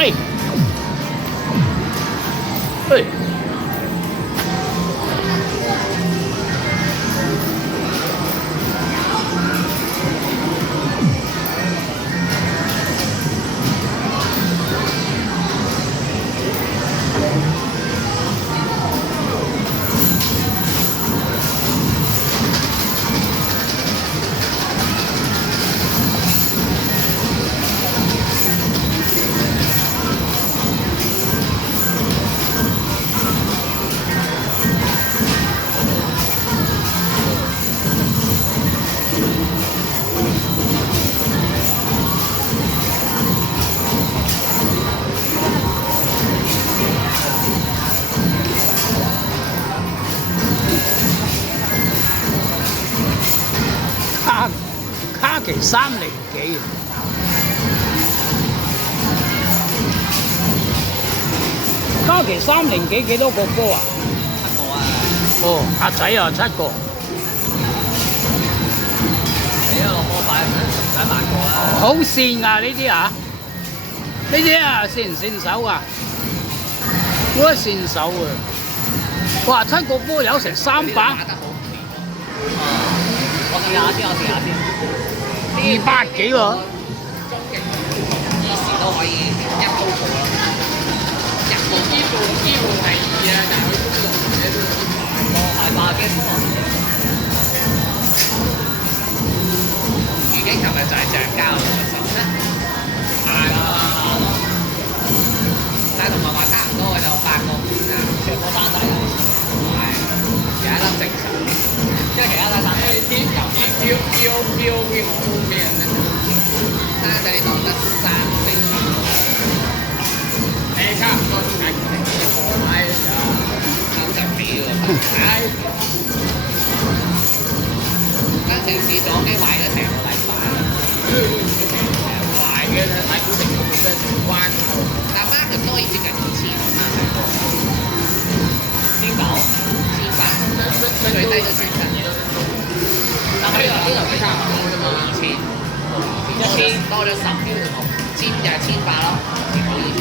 哎，哎。卡其3零幾啊！卡其3零幾幾多個波啊7個啊！哦，阿仔啊7個。你落波快唔使8個啦。好跣啊！呢啲啊，呢啲啊跣唔跣手啊？應該跣手啊！哇，7個波有成300。打得好唔掂喎。我試下先，我試下先。200幾喎。終極依時都可以一刀過啦。依部係2啊，但係佢中六嘅都係80幾多。預警琴日就係橡膠17，係啦。但係同埋話差唔多嘅就8個半啦，全部生仔係有一粒正常，因為其他都係生仔。標後面咧，生仔當得3、4，差唔多都計唔定哎呀，90幾喎，唉！間城市撞機壞咗成個禮拜啦，壞嘅睇股成個本身關，但 market 都可以接近2000，1900、1800，最低都1700。但係呢度差唔多啫嘛，2000多咗10秒啫嘛，尖就係1800咯，唔好意思。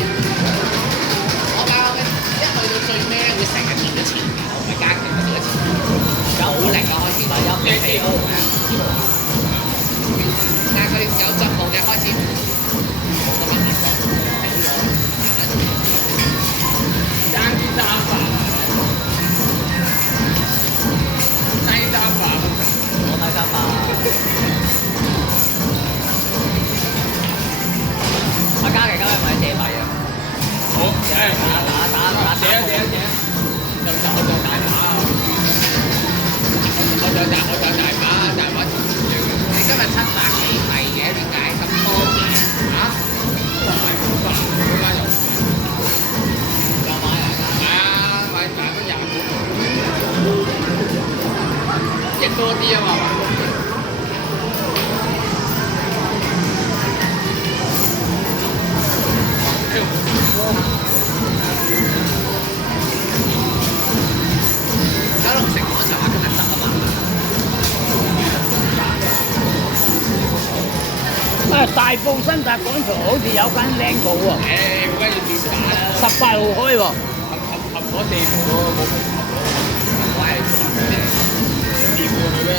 我教嘅一去到最尾咧，會成日見到前9，唔係加期嗰啲嘅前9，有好力啊開始，有4O嘅，但係佢有進步嘅開始，冇咁明顯咯，爭啲300。阿嘉琪今日咪借幣啊！好，打，借啊！就大把啊！我就大把。你今日700幾幣嘅，點解咁多嘅？嚇？又買啊！係啊，買咗20個，益多啲啊嘛！九龍城廣場話今日執啊嘛。大埔新達廣場好似有間靚鋪喎。誒，嗰間要點解啊18號開喎。合伙地鋪咯，冇合伙。我係掂過佢咧，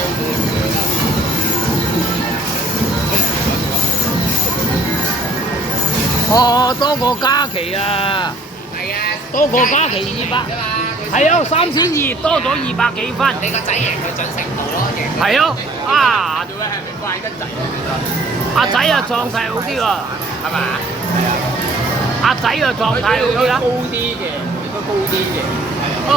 哦，多過嘉琪啊！係啊，多過嘉琪200，係啊，3200多咗200幾分。你個仔贏佢準程度咯，贏。係咯，啊！做咩係咪怪得滯啊？阿仔啊，狀態好啲喎，係咪啊？係啊。阿仔啊，狀態好啲啦。高啲嘅，應該高啲嘅。哦。